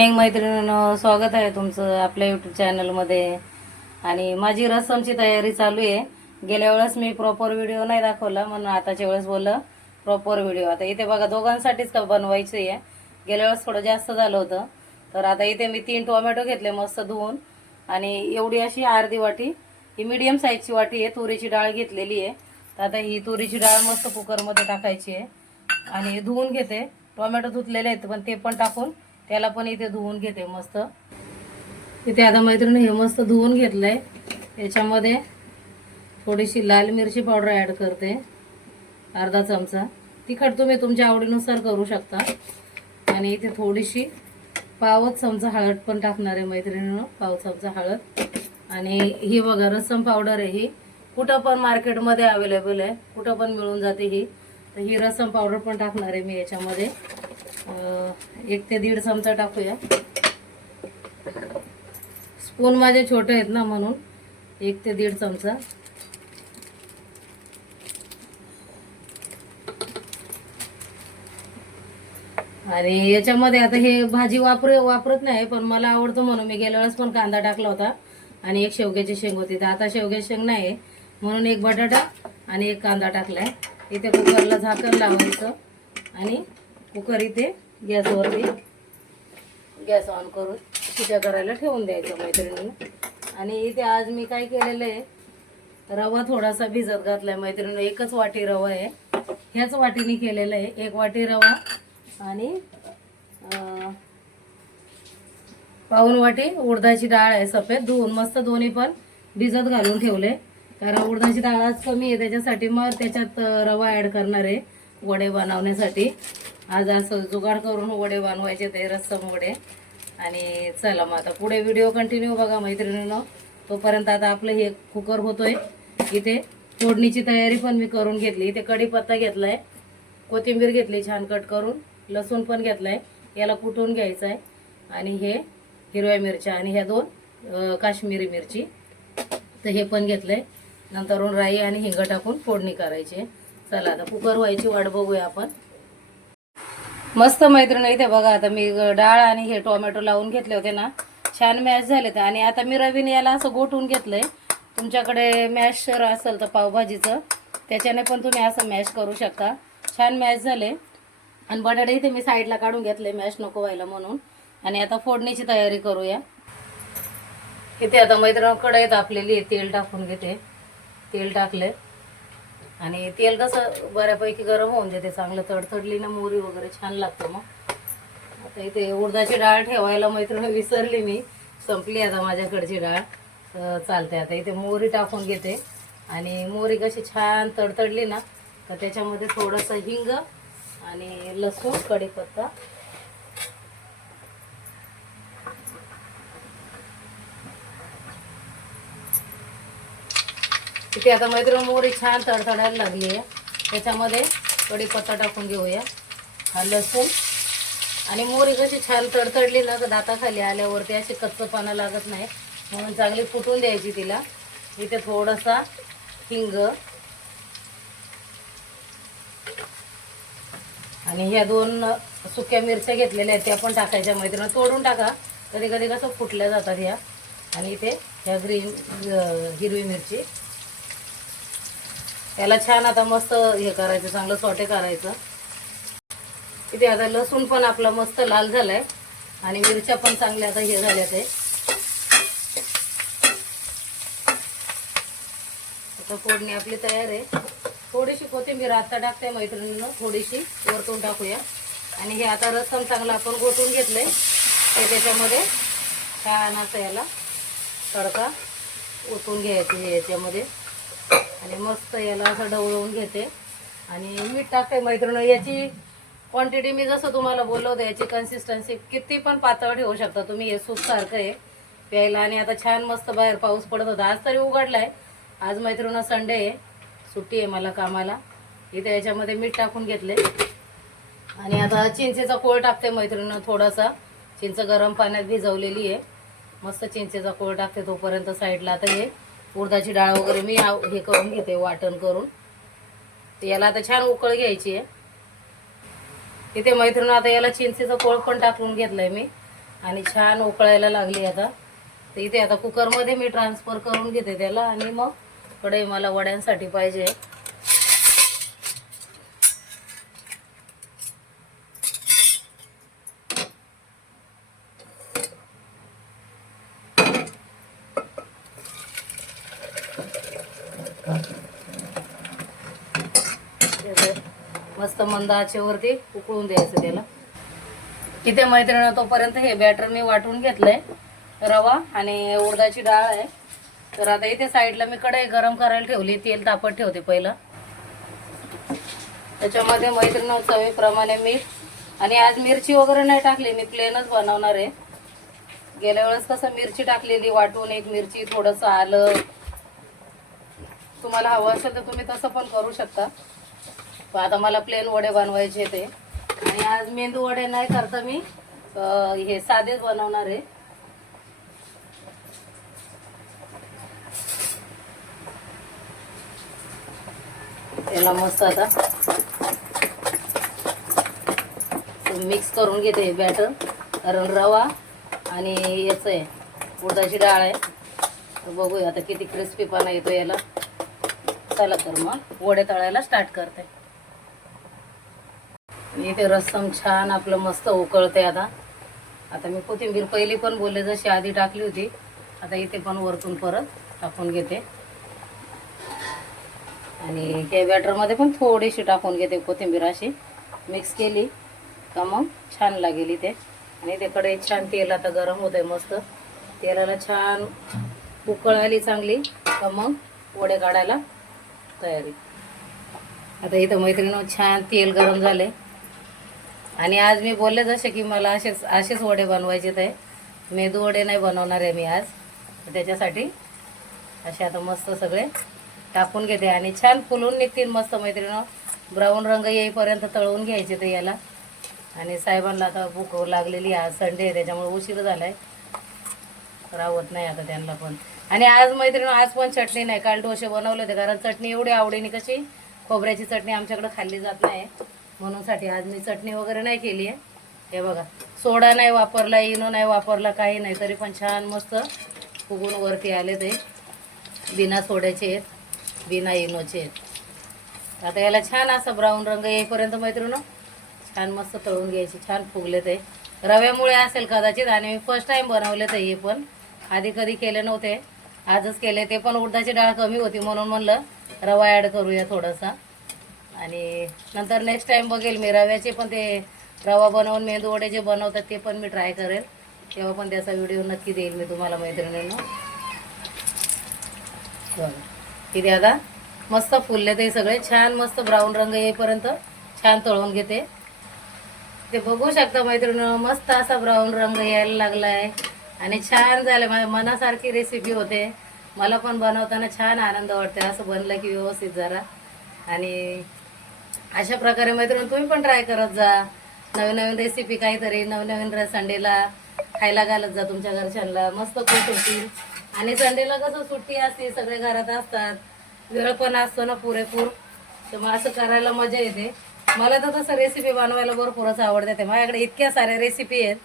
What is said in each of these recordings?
मैत्रिणींनो, स्वागत आहे तुमचं आपल्या यूट्यूब चॅनलमध्ये. आणि माझी रसमची तयारी चालू आहे. गेल्या वेळेस मी प्रॉपर व्हिडिओ नाही दाखवला म्हणून आताच्या वेळेस बोललं प्रॉपर व्हिडिओ. आता इथे बघा दोघांसाठीच का बनवायची आहे. गेल्या वेळेस थोडं जास्त झालं होतं, तर आता इथे मी 3 टोमॅटो घेतले मस्त धुवून. आणि एवढी अशी अर्धी वाटी, ही मीडियम साईजची वाटी आहे, तुरीची डाळ घेतलेली आहे. तर आता ही तुरीची डाळ मस्त कुकरमध्ये टाकायची आहे आणि धुवून घेते. टोमॅटो धुतलेले आहेत पण ते पण टाकून त्याला पण इथे धुवून घेते मस्त. इथे आता मैत्रिणी हे मस्त धुवून घेतलंय. याच्यामध्ये थोडीशी लाल मिरची पावडर ॲड करते, अर्धा चमचा. तिखट तुम्ही तुमच्या आवडीनुसार करू शकता. आणि इथे थोडीशी पावच चमचा हळद पण टाकणार आहे मैत्रिणींनो, पाव चमचा हळद. आणि ही बघा रसम पावडर आहे, ही कुठं पण मार्केटमध्ये अवेलेबल आहे, कुठं पण मिळून जाते ही. तर ही रसम पावडर पण टाकणार आहे मी याच्यामध्ये. 1 ते 1.5 चमचा टाकूया. स्पून माझे छोटे आहेत ना म्हणून 1 ते 1.5 चमचा. आणि याच्यामध्ये आता हे भाजी वापरत नाही, पण मला आवडतं म्हणून मी गेल्या वेळेस पण कांदा टाकला होता आणि 1 शेवग्याची शेंग होती. तर आता शेवग्याची शेंग नाही म्हणून 1 बटाटा आणि 1 कांदा टाकलाय. इथे कुकरला झाकण लावायचं आणि कुकर इथे गॅसवरती गॅस ऑन करून शिट्या करायला ठेवून द्यायचं मैत्रिणींना. आणि इथे आज मी काय केलेलं आहे, रवा थोडासा भिजत घातलाय मैत्रिणी. 1च वाटी रवा आहे, ह्याच वाटीने केलेलं आहे. 1 वाटी रवा आणि पाऊण वाटी उडदाची डाळ आहे सफेद, धुवून मस्त दोन्ही पण भिजत घालून ठेवले. कारण उडदाची डाळ आज कमी आहे त्याच्यासाठी मग त्याच्यात रवा ॲड करणार आहे वडे बनवण्यासाठी. आज असं जुगाड करून वडे बनवायचे ते रस्सम वडे. आणि चला मग आता पुढे व्हिडिओ कंटिन्यू बघा मैत्रिणींनो. तोपर्यंत आता आपलं हे कुकर होतोय. इथे फोडणीची तयारी पण मी करून घेतली. इथे कढीपत्ता घेतलाय, कोथिंबीर घेतली छान कट करून, लसूण पण घेतलाय, याला कुटून घ्यायचं आहे. आणि हे हिरव्या मिरच्या आणि ह्या 2 काश्मीरी मिरची, तर हे पण घेतलंय. नंतरून राई आणि हिंग टाकून फोडणी करायची. चला आता कुकर व्हायची वाट बघूया आपण. मस्त मैत्रिणी इथे बघा, आता मी डाळ आणि हे टोमॅटो लावून घेतले होते ना, छान मॅश झाले. आणि आता मी रवीने याला असं गोठवून घेतलंय. तुमच्याकडे मॅशर असेल तर पावभाजीचं, त्याच्याने पण तुम्ही असं मॅश करू शकता. छान मॅश झाले. आणि बटाटे इथे मी साईडला काढून घेतले मॅश नको व्हायला म्हणून. आणि आता फोडणीची तयारी करूया. इथे आता मैत्रिणी कढई तापलेली, तेल टाकून घेते. तेल टाकले आणि तेल कसं बऱ्यापैकी गरम होऊन देते, चांगलं तडतडली ना मोहरी वगैरे छान लागतं. मग आता इथे उडदाची डाळ ठेवायला मैत्रिणी विसरली मी, संपली आता माझ्याकडची डाळ. चालते. आता इथे मोहरी टाकून घेते. आणि मोहरी कशी छान तडतडली ना तर त्याच्यामध्ये थोडंसं हिंग आणि लसूण, कढीपत्ता, इथे आता मैत्रिणी मोहरी छान तडतडायला लागली आहे. त्याच्यामध्ये कढीपत्ता टाकून घेऊया, हा लसूण. आणि मोहरी कशी छान तडतडली ना तर दाताखाली आल्यावरती अशी कच्चपणा लागत नाही म्हणून चांगली फुटून द्यायची तिला. इथे थोडासा हिंग आणि ह्या 2 सुक्या मिरच्या घेतलेल्या आहेत त्या पण टाकायच्या मैत्रिणी. तोडून टाका, कधी कधी कसं फुटल्या जातात ह्या. आणि इथे ह्या हिरवी मिरची, त्याला छान आता मस्त हे करायचं, चांगलं सॉटे करायचं. इथे आता लसूण पण आपला मस्त लाल झालाय आणि मिरच्या पण चांगल्या आता हे झाल्या. ते आता फोडणी आपली तयार आहे. थोडीशी कोथिंबीर आता टाकते मैत्रिणींनो, थोडीशी वरतून टाकूया. आणि हे आता रस्सम चांगला आपण गोठून घेतलंय ते त्याच्यामध्ये छान असं याला तडका ओतून घ्यायचं हे याच्यामध्ये. आणि मस्त याला असं ढवळवून घेते. आणि मीठ टाकते मैत्रिणी. याची क्वांटिटी मी जसं तुम्हाला बोललो होतं, याची कन्सिस्टन्सी किती पण पातळ ठेवू शकता तुम्ही. हे सूप सारखं आहे प्यायला. आणि आता छान मस्त बाहेर पाऊस पडत होता, आज तरी उघडलाय. आज मैत्रिणी संडे आहे, सुट्टी आहे मला कामाला. इथे याच्यामध्ये मीठ टाकून घेतले. आणि आता चिंचेचा कोळ टाकते मैत्रिणी. थोडासा चिंच गरम पाण्यात भिजवलेली आहे, मस्त चिंचेचा कोळ टाकते तोपर्यंत साईडला. आता हे उडदाची डाळ वगैरे मी हे करून घेते वाटण करून. याला आता छान उकळ घ्यायची आहे. इथे मैत्रिणी आता याला चिंचेचा कोळ पण टाकून घेतलाय मी. आणि छान उकळायला लागली आता. तर इथे आता कुकरमध्ये मी ट्रान्सफर करून घेते त्याला आणि मग कढई मला वड्यांसाठी पाहिजे. मस्त मंद आचेवरती उकळून द्यायचं त्याला. इथे मैत्रिणी तोपर्यंत हे बॅटर मी वाटून घेतलंय. रवा आणि उडदाची डाळ आहे. तर आता इथे साईडला मी कढई गरम करायला ठेवली. तेल तापत ठेवते पहिलं. त्याच्यामध्ये मैत्रिणी चवीप्रमाणे मीठ आणि आज मिरची वगैरे नाही टाकली, मी प्लेनच बनवणार आहे. गेल्या वेळेस कसं मिरची टाकलेली वाटून, एक मिरची, थोडंसं आलं. तुम्हाला हवं असेल तर तुम्ही तसं पण करू शकता. पण आता मला प्लेन वडे बनवायचे ते. आणि आज मेंदू वडे नाही करता मी हे साधेच बनवणार आहे. त्याला मस्त आता मिक्स करून घेते बॅटर. कारण रवा आणि याचं आहे उडदाची डाळ आहे. तर बघूया आता किती क्रिस्पीपणा येतो याला. चला तर मग वडे तळायला स्टार्ट करते. इथे रस्सम छान आपलं मस्त उकळते. आता मी कोथिंबीर पहिली पण बोलले जशी आधी टाकली होती, आता इथे पण वरतून परत टाकून घेते. आणि हे बॅटरमध्ये पण थोडीशी टाकून घेते कोथिंबीर. अशी मिक्स केली का मग छान लागेल इथे. आणि ते कढईत छान तेल आता गरम होत आहे मस्त. तेलाला छान उकळ आली चांगली का मग वडे काढायला तयारी. आता इथं मैत्रिणीनं छान तेल गरम झाले. आणि आज मी बोलले जसे की मला असेच वडे बनवायचे. ते मेदू वडे नाही बनवणार आहे मी आज. त्याच्यासाठी असे आता मस्त सगळे टाकून घेते आणि छान फुलून निघतील मस्त मैत्रिणीनं. ब्राऊन रंग येईपर्यंत तळून घ्यायचे ते याला. आणि साहेबांना आता भूक लागलेली, आज संडे आहे त्याच्यामुळे उशीर झालाय, राहत नाही आता त्यांना पण. आणि आज मैत्रिणी आज पण चटणी नाही, काल डोसे बनवले होते. कारण चटणी एवढी आवडीने कशी खोबऱ्याची चटणी आमच्याकडे खाल्ली जात नाही, म्हणून साठी आज मी चटणी वगैरे नाही केली आहे. हे बघा, सोडा नाही वापरला, इनो नाही वापरला, काही नाही, तरी पण छान मस्त फुगून वरती आले ते. बिना सोड्याचे आहेत, बिना इनोचे आहेत. आता याला छान असा ब्राऊन रंग येईपर्यंत मैत्रिणी छान मस्त तळून घ्यायची. छान फुगले ते, रव्यामुळे असेल कदाचित. आणि मी फर्स्ट टाइम बनवले ते, हे पण आधी कधी केले नव्हते, आजच केले. ते पण उडदाची डाळ कमी होती म्हणून म्हणलं रवा ॲड करूया थोडासा. आणि नंतर नेक्स्ट टाइम बघेल मी रव्याचे पण, ते रवा बनवून मेंदू वडे जे बनवतात ते पण मी ट्राय करेल. तेव्हा पण त्याचा व्हिडिओ नक्की देईल मी तुम्हाला मैत्रिणींना. तिथे आता मस्त फुलले ते सगळे. छान मस्त ब्राऊन रंग येईपर्यंत छान तळून घेते. ते बघू शकता मैत्रिणींनो, मस्त असा ब्राऊन रंग यायला लागलाय आणि छान झालं. माझ्या मनासारखी रेसिपी होते. मला पण बनवताना छान आनंद वाटते असं बनलं की व्यवस्थित जरा. आणि अशा प्रकारे मैत्रिणी तुम्ही पण ट्राय करत जा. नवीन नवीन रेसिपी काहीतरी नवीन संडेला खायला घालत जा तुमच्या घरच्यांना. मस्त खुश होतील. आणि संडेला कसं सुट्टी असते, सगळे घरात असतात, वेळ पण असतो ना पुरेपूर, तर मग असं करायला मजा येते. मला तर तसं रेसिपी बनवायला भरपूरच आवडते. ते माझ्याकडे इतक्या साऱ्या रेसिपी आहेत.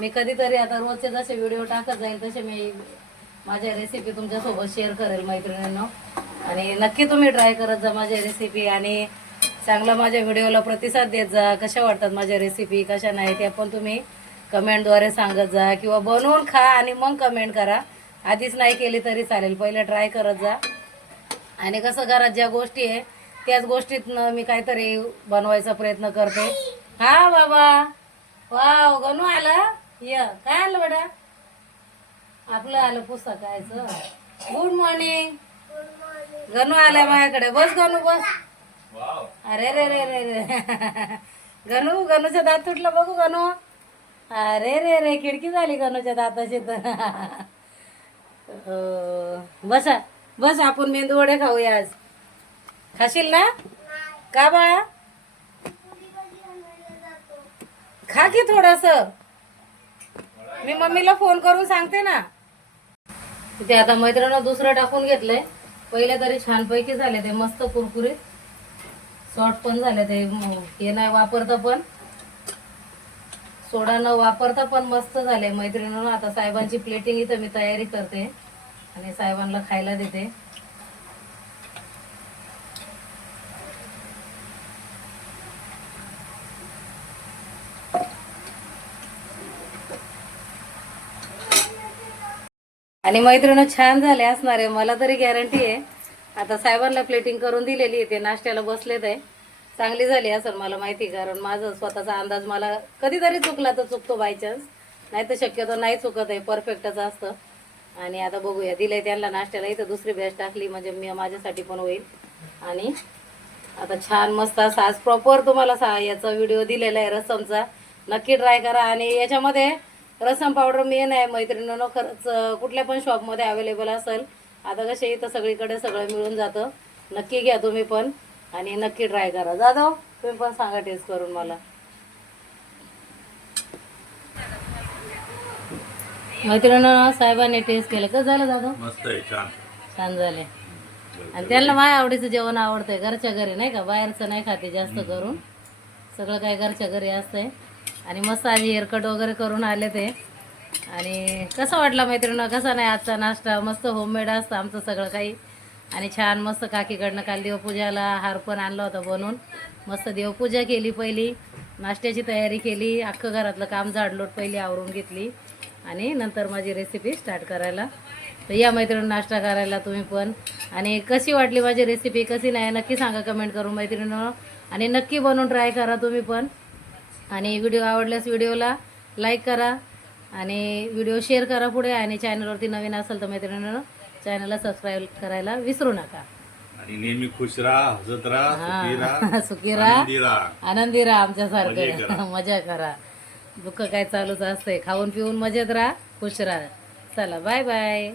मी कधीतरी आता रोजचे जसे व्हिडिओ टाकत जाईल तसे मी माझ्या रेसिपी तुमच्यासोबत शेअर करेल मैत्रिणींना. आणि नक्की तुम्ही ट्राय करत जा माझ्या रेसिपी. आणि चांगला माझ्या व्हिडिओला प्रतिसाद देत जा. कशा वाटतात माझ्या रेसिपी, कशा नाही, त्या पण तुम्ही कमेंटद्वारे सांगत जा. किंवा बनवून खा आणि मग कमेंट करा. आधीच नाही केली तरी चालेल, पहिले ट्राय करत जा. आणि कसं घरात ज्या गोष्टी आहे त्याच गोष्टीतनं मी काहीतरी बनवायचा प्रयत्न करते. हा बाबा, वाव, गणू आला. ये, काय आलं बेटा? आपलं आलं पुस्तकाचं. Good morning. गणू आलाय माझ्याकडे. बस गणू, बस. अरे रे रे रे रे गणू, गणूचा दात तुटला बघू गणू. अरे रे रे, खिडकी झाली गणूच्या दाताची तर. बसा बस, आपण मेंदू वडे खाऊया आज. खाशील ना? का बाळा? खा की थोडस. मी मम्मीला फोन करून सांगते ना. ते आता मैत्रिणीनं दुसरं टाकून घेतलंय. पहिले तरी छानपैकी झाले ते, मस्त कुरकुरीत, सॉफ्ट पण झाले ते. हे नाही वापरता पण सोडा न वापरता पण मस्त झाले मैत्रिणींनो. आता साहेबांची प्लेटिंग इथं मी तयारी करते आणि साहेबांना खायला देते. आणि मैत्रिणी छान झाले असणार आहे, मला तरी गॅरंटी आहे. आता साहेबांना प्लेटिंग करून दिलेली आहे, ते नाश्त्याला बसलेत आहे. चांगली झाली असेल मला माहिती, कारण माझं स्वतःचा अंदाज मला कधीतरी चुकला तर चुकतो बाय चान्स, नाही तर शक्यतो नाही चुकत आहे, परफेक्टच असतं. आणि आता बघूया, दिलंय त्यांना नाश्त्याला, इथं दुसरी बॅच टाकली म्हणजे मी माझ्यासाठी पण होईल. आणि आता छान मस्त असा आज प्रॉपर तुम्हाला याचा व्हिडिओ दिलेला आहे रसमचा, नक्की ट्राय करा. आणि याच्यामध्ये रसम पावडर मेन आहे मैत्रिणींनो, खरंच कुठल्या पण शॉपमध्ये अवेलेबल असेल. आता कसे इथं सगळीकडे सगळं मिळून जातं. नक्की घ्या तुम्ही पण आणि नक्की ट्राय करा. जाधव तुम्ही पण सांगा टेस्ट करून मला. मैत्रिणींनो साहेबांनी टेस्ट केलं, कसं झालं जाधव? मस्त आहे, छान छान झाले. आणि त्यांना माझ्या आवडीचं जेवण आवडतंय, घरच्या घरी नाही का, बाहेरचं नाही खाते जास्त करून, सगळं काय घरच्या घरी असतंय. आणि मस्त आज हेअरकट वगैरे करून आले ते. आणि कसं वाटलं मैत्रिणी, कसा नाही आजचा नाश्ता? मस्त होममेड असतं आमचं सगळं काही. आणि छान मस्त काकीकडनं काल देवपूजाला हार पण आणला होता बनवून, मस्त देवपूजा केली, पहिली नाश्त्याची तयारी केली, अख्खं घरातलं काम झाडलोट पहिली आवरून घेतली आणि नंतर माझी रेसिपी स्टार्ट करायला. तर या मैत्रिणी नाश्ता करायला तुम्ही पण. आणि कशी वाटली माझी रेसिपी, कशी नाही नक्की सांगा कमेंट करून मैत्रिणींनो. आणि नक्की बनवून ट्राय करा तुम्ही पण. आणि व्हिडिओ आवडल्यास व्हिडिओला लाईक करा आणि व्हिडिओ शेअर करा पुढे. आणि चॅनलवरती नवीन असेल तर मैत्रिणींनो चॅनलला सबस्क्राईब करायला विसरू नका. आणि नेहमी खुश राहा, हसत राहा, सुखी राहा, आनंदी राहा, मजे आमच्यासारखं करा. मजा करा. दुःख काय चालूच असतंय, खाऊन पिऊन मजेत राहा, खुश राहा. चला बाय बाय.